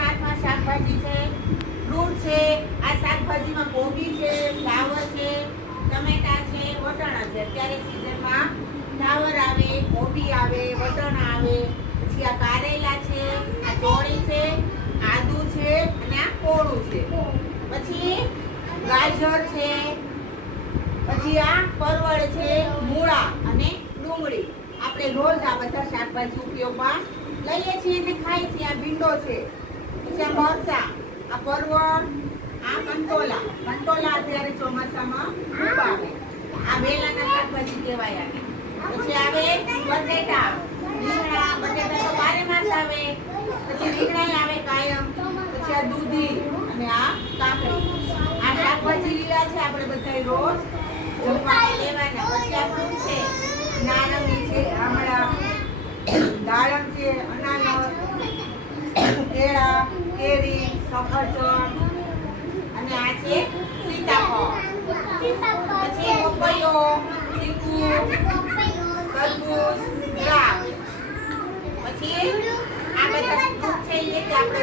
હાથમાં શાકભાજી છે, ફ્રૂટ છે, આ શાકભાજીમાં કોબી છે, ફ્લાવર છે, ટમેટા છે, વટાણા છે. અત્યારે સિઝનમાં ફ્લાવર આવે, કોબી આવે, વટાણા આવે, પછી આ કારેલા છે, આ ચોળી છે, આદુ છે, અને આ કોળું છે. પછી ગાજર છે, પછી આ પરવળ છે, મૂળા અને ડુંગળી. આપણે રોજ આ બધા શાકભાજી ઉપયોગમાં લઈએ છીએ અને ખાઈએ છીએ. આ ભીંડો છે. પછી આ પરવળ આ કંટોલા. કંટોલા અત્યારે ચોમાસામાં ખૂબ આવે આ વેલાના શાકભાજી કહેવાય આવે પછી આવે બટેટા. રીંગણા, બટેટા તો બારે માસ આવે. પછી રીંગણા આવે કાયમ. પછી આ દૂધી અને આ કાકડી. આ શાકભાજી લીલા છે આપણે બધા રોજ. જમવા લેવાના. પછી આ છે. નારંગી છે, આમળા દાડમ છે અનાનસ કેળા કેરી, સફરજન અને આ છે સીતાફળ. પછી પપૈયો, ચીકુ, તરબૂચ પછી આ બધા ફ્રૂટ છે એ આપણે